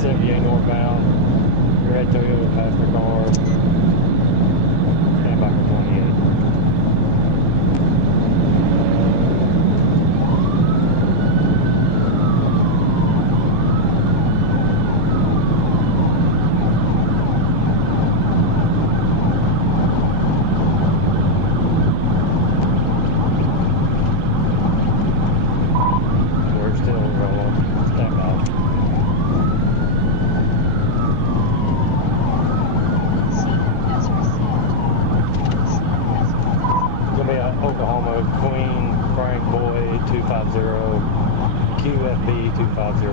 78 northbound. Your head Toyota passenger car. Stand by for 28. We're still rolling. Stand by. Oklahoma Queen Frank Boy 250 QFB 250.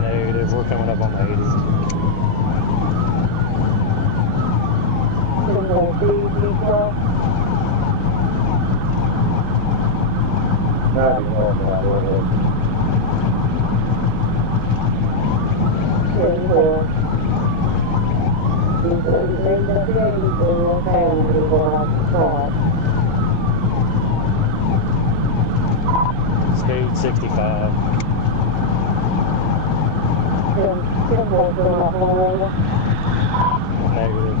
Negative, we're coming up on the 80. Speed 65. Negative.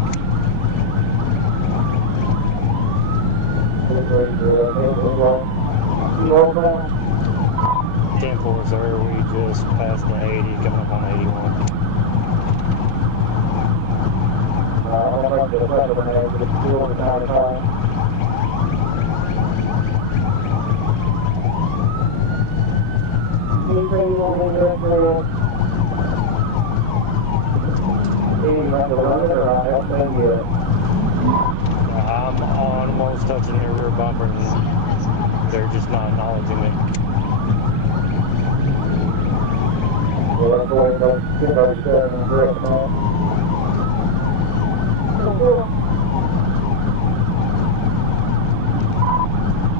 10-4, sir. We just passed the 80, coming up on 81. I'm almost touching their rear bumper and they're just not acknowledging me.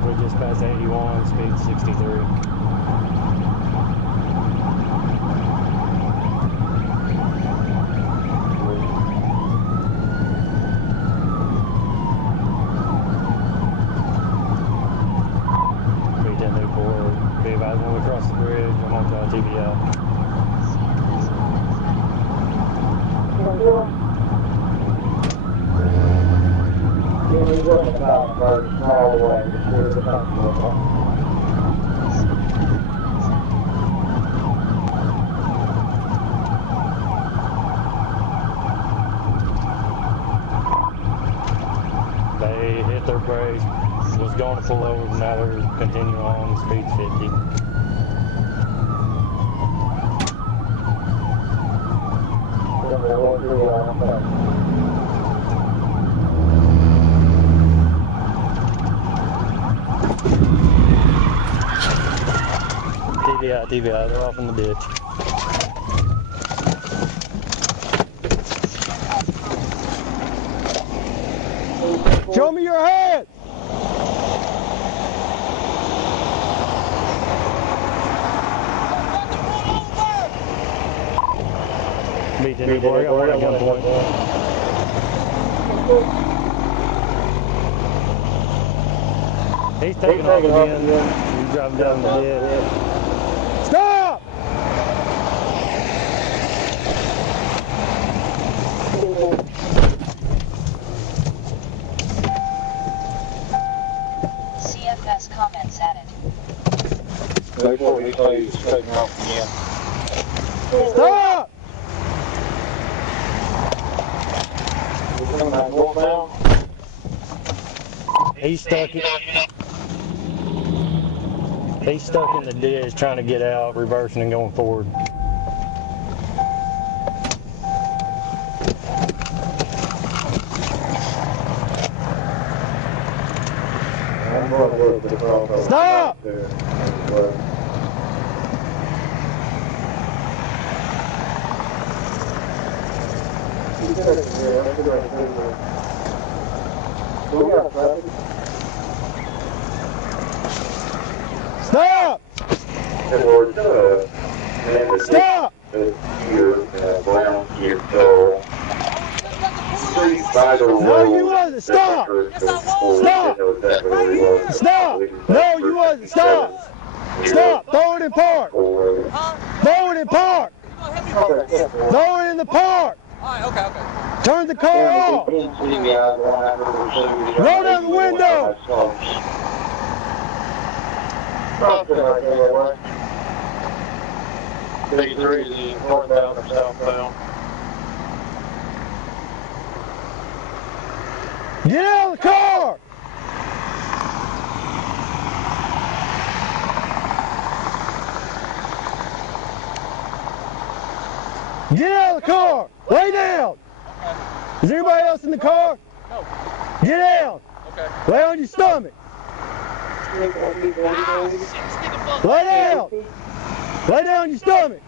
We just passed 81, speed 63. Be advised when we cross the bridge, I'm on to TBI. They hit their brakes, was going to pull over, now they're continuing on, speed 50. TBI, they're off in the ditch. Show me your head! Beat any boy, I got one at gunpoint. He's taking off again. He's driving down the ditch. Stop! CFS comments added. Stop! He's stuck in the ditch trying to get out, reversing and going forward. Stop! Stop! Stop! Brown here, so No, you wasn't. Stop. Yes, I was. Stop. Right here. Stop. No, you wasn't. Stop. Stop. Throw it in park. Huh? Throw it in park. You gonna help me vote this? Throw it in the park. All right, okay. Turn the car off. Roll down the window. B3 is northbound or southbound. Get out of the car. Get out of the car. Lay down. Is anybody else in the car? No. Get down. Okay. Lay on your stomach. Shit, let's get the fuck Lay down. Lay down on your stomach.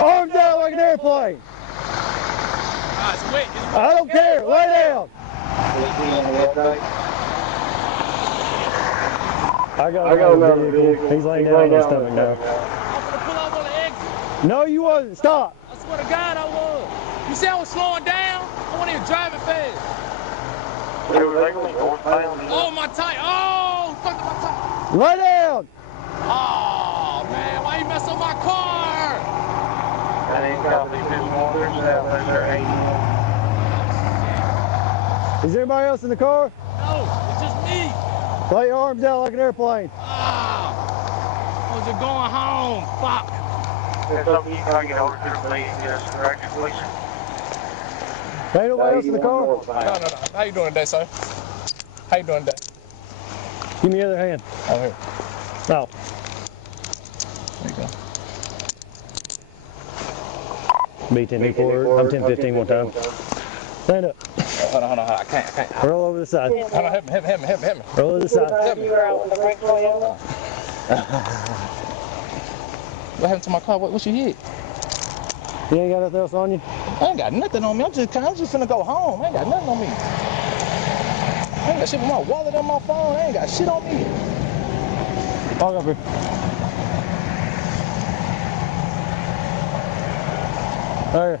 Arms out like an airplane. It's quick. I don't care. Lay down. I got another vehicle. He's laying down on his stomach now. I'm gonna pull out on the exit. No, you wasn't. Stop. I swear to God, I was. You see I was slowing down? I wasn't even driving fast. Oh, my tire. Oh, fuck my tire. Lay down. Oh, man. Why you mess up my car? Is anybody else in the car? No, it's just me. Lay your arms out like an airplane. I was just going home. Fuck. Ain't nobody else in the car? No. How you doing today, sir? How you doing today? Give me the other hand. Oh, here. No. There you go. B10 forward. I'm 1015 one time. Stand up. Hold on. I can't. Roll over the side. Hold on, help me. Roll over the side. Help me. What happened to my car? What you hit? You ain't got nothing else on you? I ain't got nothing on me. I'm just finna go home. I ain't got nothing on me. I ain't got shit with my wallet on my phone. I ain't got shit on me. Walk up here. There.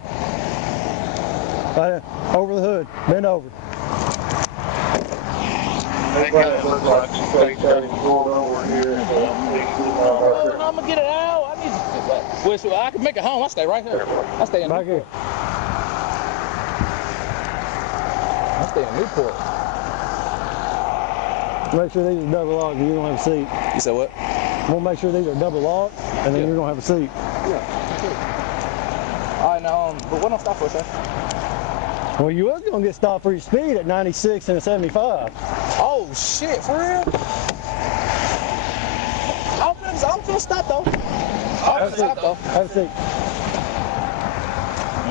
Right there. Over the hood. Bend over. They got it look like straight turning pulled over here. I'm gonna get it out. I need to. Well, so I can make it home. I stay right here. I stay in Back here. I stay in Newport. Make sure these are double locked and you don't have a seat. You said what? We'll make sure these are double locked and then you're gonna have a seat. Yeah. All right, now, but what don't stop for, sir? Well, you was gonna get stopped for your speed at 96 and a 75. Oh shit, for real? I'm finna stop though. Have a seat.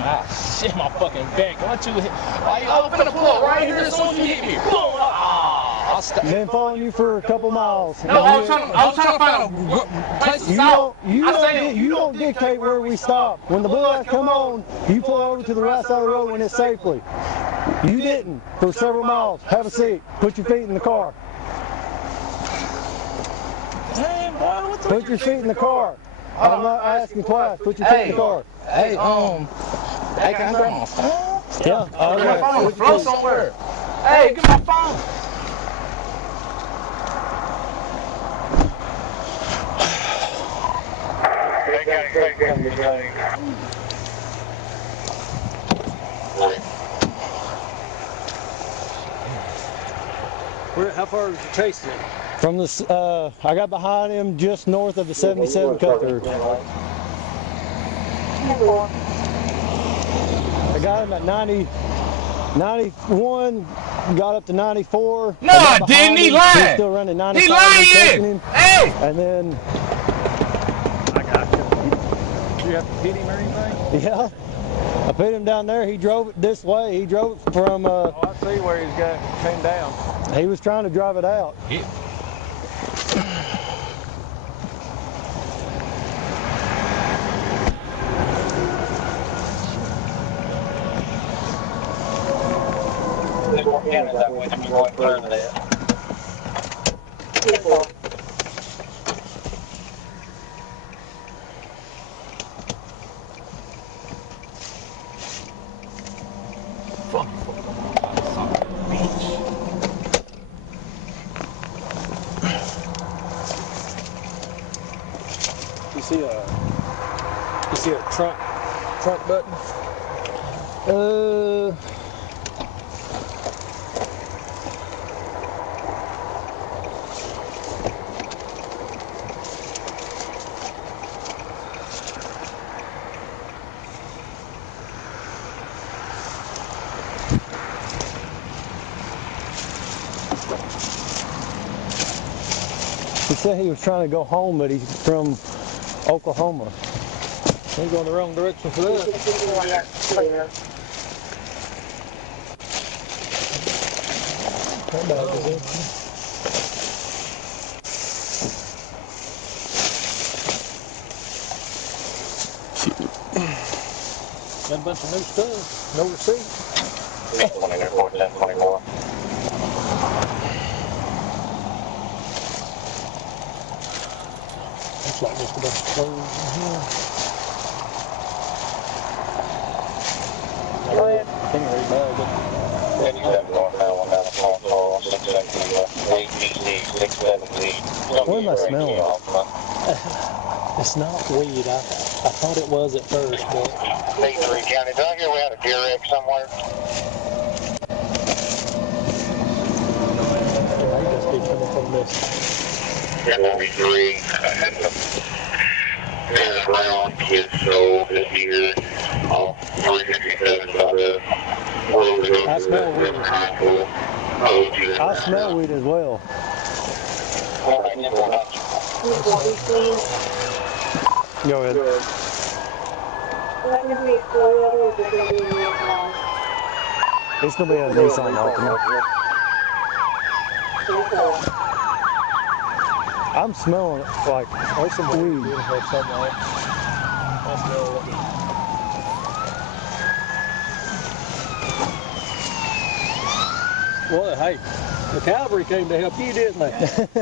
Ah, shit, my fucking back. What you hit? I'm finna pull up right here as soon as you hit me. Boom! Ah, I'll stop. Been following you for a couple miles. No, I was trying to find a place to stop. You don't dictate where we stop. When the blue lights come on, you pull over to the right side of the road when it's safely. You didn't for several miles. Have a seat. Put your feet in the car. Damn, boy, what the Put your feet in the car. I'm not asking twice. Put your feet in the car. Hey, can I grab my phone? Yeah. Get my phone on the floor somewhere. Hey, get my phone. How far was you chasing him? From this, I got behind him just north of the 77 cut through. I got him at 91, got up to 94. No, I didn't. He lying. He's still running 95. He lying. Hey! And then, I got you. Did you have to hit him or anything? yeah, I put him down there. He drove it this way. He drove it from, Oh, I see where he's got came down. he was trying to drive it out. Yeah. That way, I'm going further than that. Fuck. You see a trunk button? He said he was trying to go home, but he's from Oklahoma. He's going the wrong direction for that. That bag is empty. Got a bunch of new stuff. No receipt. 24. Looks like just a bunch of clothes in here. Go ahead. Can't read bag, but 87 northbound, 1 down the front door, 670, 8DC, 670. What am I smelling? it's not weed. I thought it was at first, but P3 County, did I hear we had a deer wreck somewhere? it may just be coming from this. P3. There's around kids sold this year. 357 about the world is I smell weed. I smell weed as well. Go ahead. It's gonna be a Nissan Altima. I'm smelling it like There's some weed. weed in here somewhere. I smell it. Well, hey, the cavalry came to help you, didn't they?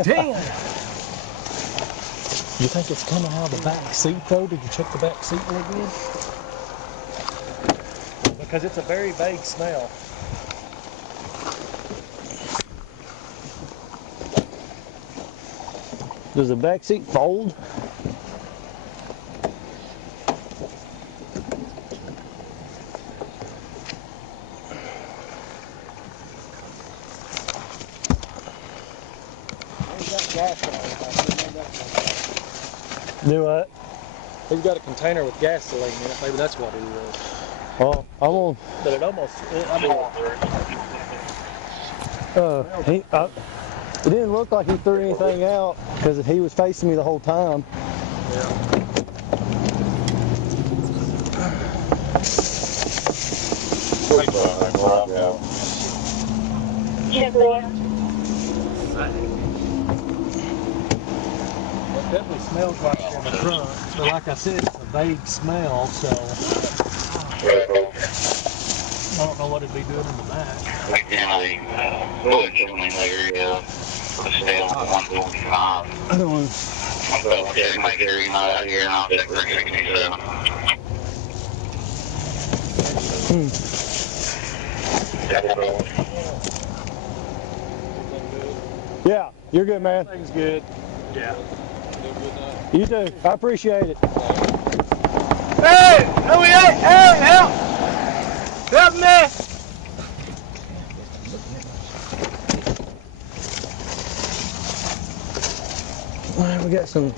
Damn! You think it's coming out of the back seat, though? Did you check the back seat real good? Because it's a very vague smell. Does the back seat fold? Do what? He's got a container with gasoline in it. Maybe that's what it is. Well, I'm on. But it almost, I mean, It didn't look like he threw anything out because he was facing me the whole time. it definitely smells like it in the front. But like I said, it's a vague smell, so I don't know what it'd be doing in the back. I don't know. Double check, make sure you're not out here, and I'll check for 67. Yeah, you're good, man. Everything's good. Yeah. You too. I appreciate it. Hey! Who we at? Hey, help! Help me! All right, we got some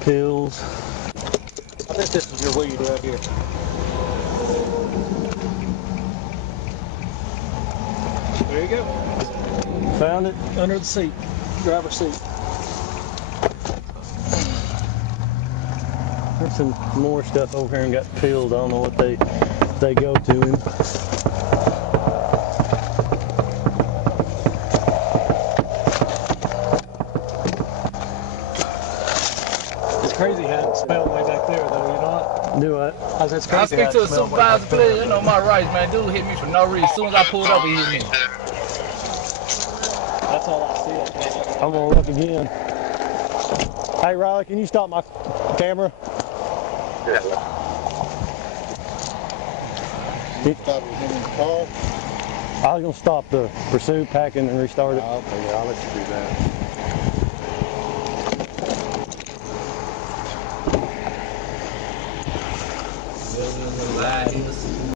pills. I think this is your weed right here. There you go. Found it? Under the seat. Driver's seat. There's some more stuff over here and got pills. I don't know what they go to him. It's crazy how it smelled way back there, though, you know what? Do what? That's I crazy speak how to it a smelled way supervisor, back there. please. You know my rights, man. Dude hit me for no reason. As soon as I pulled up, he hit me. That's all I see. I'm gonna look again. Hey Riley, can you stop my camera? Stop with him in the car. I was gonna stop the pursuit, packing, and restart it. Okay, I'll let you do that.